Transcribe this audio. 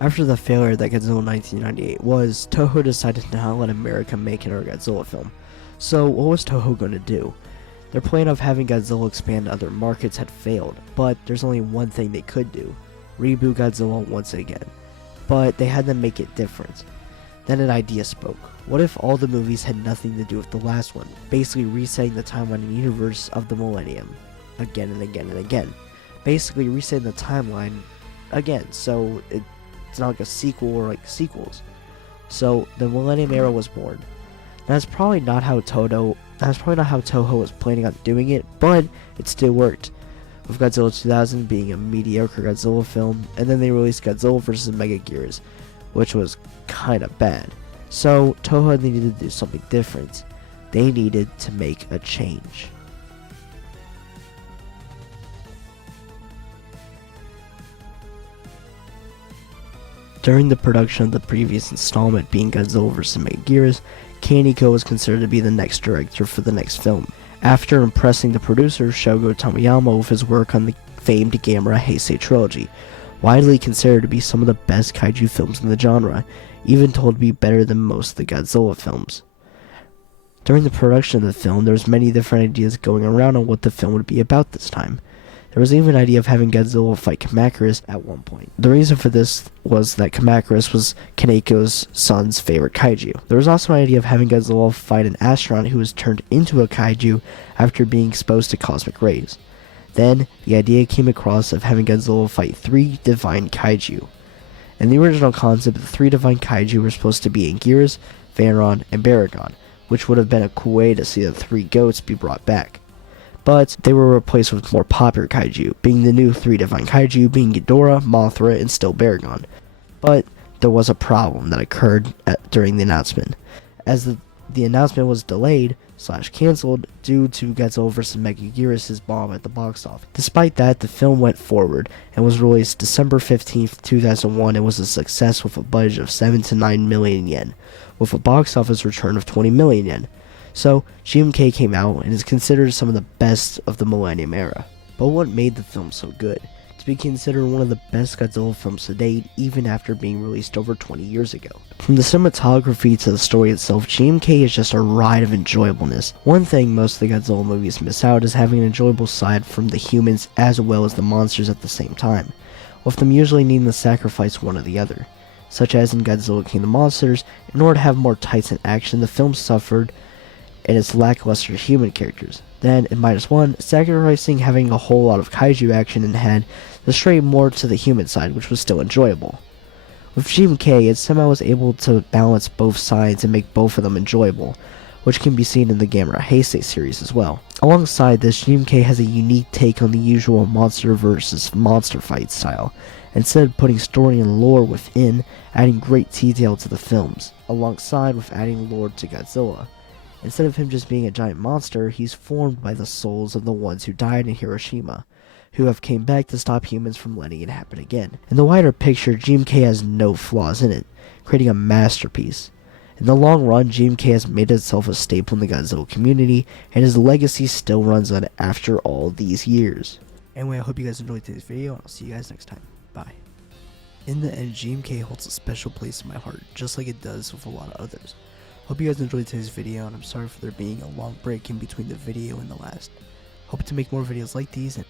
After the failure that Godzilla 1998 was, Toho decided to not let America make another Godzilla film. So what was Toho going to do? Their plan of having Godzilla expand to other markets had failed, but there's only one thing they could do: reboot Godzilla once again. But they had to make it different. Then an idea spoke. What if all the movies had nothing to do with the last one, basically resetting the timeline and universe of the millennium again and again and again? Basically resetting the timeline again, so it's not like a sequel or like sequels. So the Millennium Era was born. That's probably not how Toho was planning on doing it, but it still worked. With Godzilla 2000 being a mediocre Godzilla film, and then they released Godzilla vs. Megaguirus, which was kinda bad. So Toho needed to do something different. They needed to make a change. During the production of the previous installment, being Godzilla vs. Megaguirus, Kaneko was considered to be the next director for the next film, after impressing the producer Shogo Tomiyama with his work on the famed Gamera Heisei trilogy, widely considered to be some of the best kaiju films in the genre, even told to be better than most of the Godzilla films. During the production of the film, there was many different ideas going around on what the film would be about this time. There was even an idea of having Godzilla fight Kamacuras at one point. The reason for this was that Kamacuras was Kaneko's son's favorite kaiju. There was also an idea of having Godzilla fight an astronaut who was turned into a kaiju after being exposed to cosmic rays. Then, the idea came across of having Godzilla fight 3 divine kaiju. In the original concept, the 3 divine kaiju were supposed to be Anguirus, Varan, and Baragon, which would have been a cool way to see the 3 goats be brought back. But they were replaced with more popular kaiju, being the new 3 divine kaiju being Ghidorah, Mothra, and still Baragon. But there was a problem that occurred during the announcement, as the announcement was delayed / cancelled due to Godzilla vs. Megaguirus' bomb at the box office. Despite that, the film went forward and was released December 15th, 2001, and was a success with a budget of 7 to 9 million yen, with a box office return of 20 million yen. So, GMK came out and is considered some of the best of the Millennium Era. But what made the film so good? To be considered one of the best Godzilla films to date, even after being released over 20 years ago. From the cinematography to the story itself, GMK is just a ride of enjoyableness. One thing most of the Godzilla movies miss out is having an enjoyable side from the humans as well as the monsters at the same time, with them usually needing to sacrifice one or the other. Such as in Godzilla King of the Monsters, in order to have more Titan action, the film suffered and its lackluster human characters. Then, in -1, sacrificing having a whole lot of kaiju action and had to stray more to the human side, which was still enjoyable. With GMK, it somehow was able to balance both sides and make both of them enjoyable, which can be seen in the Gamera Heisei series as well. Alongside this, GMK has a unique take on the usual monster versus monster fight style, instead of putting story and lore within, adding great detail to the films, alongside with adding lore to Godzilla. Instead of him just being a giant monster, he's formed by the souls of the ones who died in Hiroshima, who have came back to stop humans from letting it happen again. In the wider picture, GMK has no flaws in it, creating a masterpiece. In the long run, GMK has made itself a staple in the Godzilla community, and his legacy still runs on after all these years. Anyway, I hope you guys enjoyed today's video, and I'll see you guys next time. Bye. In the end, GMK holds a special place in my heart, just like it does with a lot of others. Hope you guys enjoyed today's video, and I'm sorry for there being a long break in between the video and the last. Hope to make more videos like these, and